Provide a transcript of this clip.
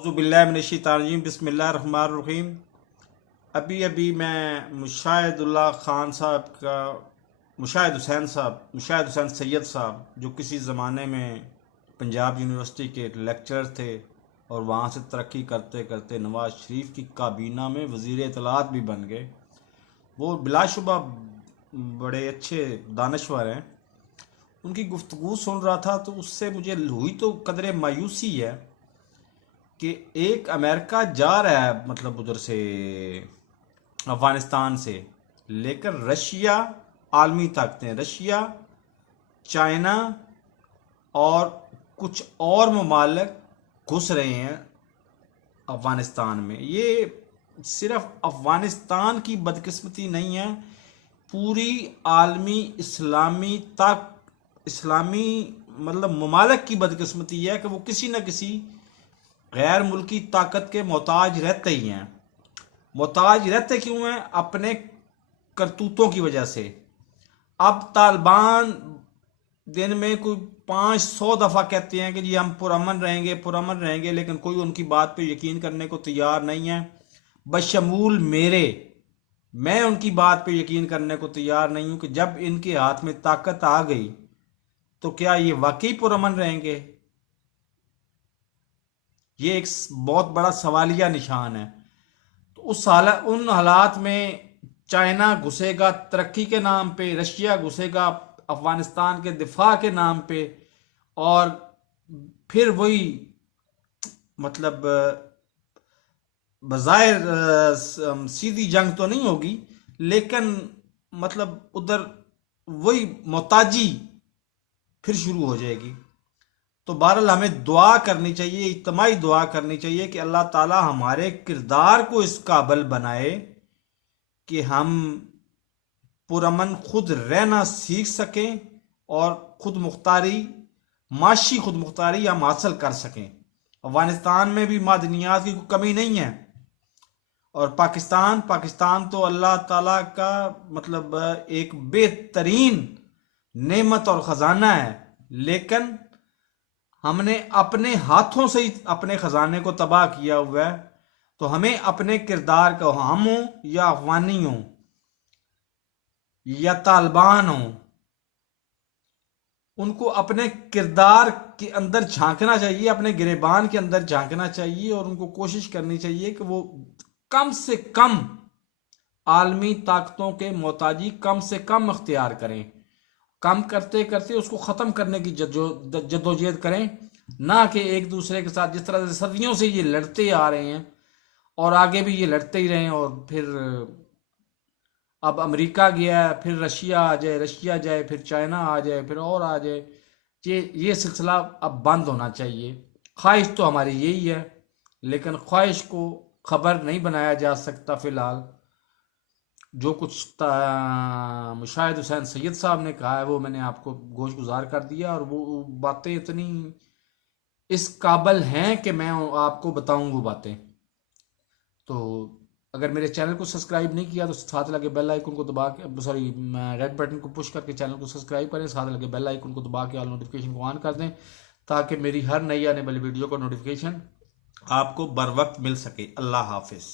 اعوذ باللہ من الشیطان الرجیم، بسم اللہ الرحمن الرحیم۔ ابھی میں مشاہد حسین سید صاحب، جو کسی زمانے میں پنجاب یونیورسٹی کے لیکچرر تھے اور وہاں سے ترقی کرتے کرتے نواز شریف کی کابینہ میں وزیر اطلاعات بھی بن گئے، وہ بلا شبہ بڑے اچھے دانشور ہیں۔ ان کی گفتگو سن رہا تھا تو اس سے مجھے ہوئی تو قدرے مایوسی ہے کہ ایک امریکہ جا رہا ہے، مطلب ادھر سے افغانستان سے، لیکن رشیا عالمی طاقتیں، رشیا، چائنا اور کچھ اور ممالک گھس رہے ہیں افغانستان میں۔ یہ صرف افغانستان کی بدقسمتی نہیں ہے، پوری عالمی اسلامی مطلب ممالک کی بدقسمتی ہے کہ وہ کسی نہ کسی غیر ملکی طاقت کے محتاج رہتے ہی ہیں۔ محتاج رہتے کیوں ہیں؟ اپنے کرتوتوں کی وجہ سے۔ اب طالبان دن میں کوئی 500 دفعہ کہتے ہیں کہ جی ہم پرامن رہیں گے، لیکن کوئی ان کی بات پہ یقین کرنے کو تیار نہیں ہے، بشمول میں ان کی بات پہ یقین کرنے کو تیار نہیں ہوں کہ جب ان کے ہاتھ میں طاقت آ گئی تو کیا یہ واقعی پرامن رہیں گے؟ یہ ایک بہت بڑا سوالیہ نشان ہے۔ تو ان حالات میں چائنا گھسے گا ترقی کے نام پہ، رشیا گھسے گا افغانستان کے دفاع کے نام پہ، اور پھر وہی مطلب بظاہر سیدھی جنگ تو نہیں ہوگی، لیکن مطلب ادھر وہی محتاجی پھر شروع ہو جائے گی۔ تو بہرحال ہمیں دعا کرنی چاہیے، اجتماعی دعا کرنی چاہیے کہ اللہ تعالی ہمارے کردار کو اس قابل بنائے کہ ہم پرامن خود رہنا سیکھ سکیں اور معاشی خود مختاری ہم حاصل کر سکیں۔ افغانستان میں بھی معدنیات کی کوئی کمی نہیں ہے، اور پاکستان تو اللہ تعالیٰ کا مطلب ایک بہترین نعمت اور خزانہ ہے، لیکن ہم نے اپنے ہاتھوں سے ہی اپنے خزانے کو تباہ کیا ہوا ہے۔ تو ہمیں اپنے کردار کا، ہم ہوں یا افغانی ہوں یا طالبان ہوں، ان کو اپنے کردار کے اندر جھانکنا چاہیے، اپنے گریبان کے اندر جھانکنا چاہیے، اور ان کو کوشش کرنی چاہیے کہ وہ کم سے کم عالمی طاقتوں کے محتاجی کم سے کم اختیار کریں، کم کرتے کرتے اس کو ختم کرنے کی جدوجہد کریں، نہ کہ ایک دوسرے کے ساتھ جس طرح سے صدیوں سے یہ لڑتے آ رہے ہیں اور آگے بھی یہ لڑتے ہی رہیں، اور پھر اب امریکہ گیا ہے، پھر رشیا جائے، پھر چائنا آ جائے، پھر اور آ جائے۔ یہ سلسلہ اب بند ہونا چاہیے۔ خواہش تو ہماری یہی ہے، لیکن خواہش کو خبر نہیں بنایا جا سکتا۔ فی الحال جو کچھ مشاہد حسین سید صاحب نے کہا ہے وہ میں نے آپ کو گوش گزار کر دیا، اور وہ باتیں اتنی اس قابل ہیں کہ میں آپ کو بتاؤں وہ باتیں۔ تو اگر میرے چینل کو سبسکرائب نہیں کیا تو ساتھ لگے بیل آئیکن کو دبا کے ریڈ بٹن کو پش کر کے چینل کو سبسکرائب کریں، ساتھ لگے بیل آئیکن کو دبا کے آل نوٹیفیکیشن کو آن کر دیں، تاکہ میری ہر نئی آنے والی ویڈیو کو نوٹیفیکیشن آپ کو بر وقت مل سکے۔ اللہ حافظ۔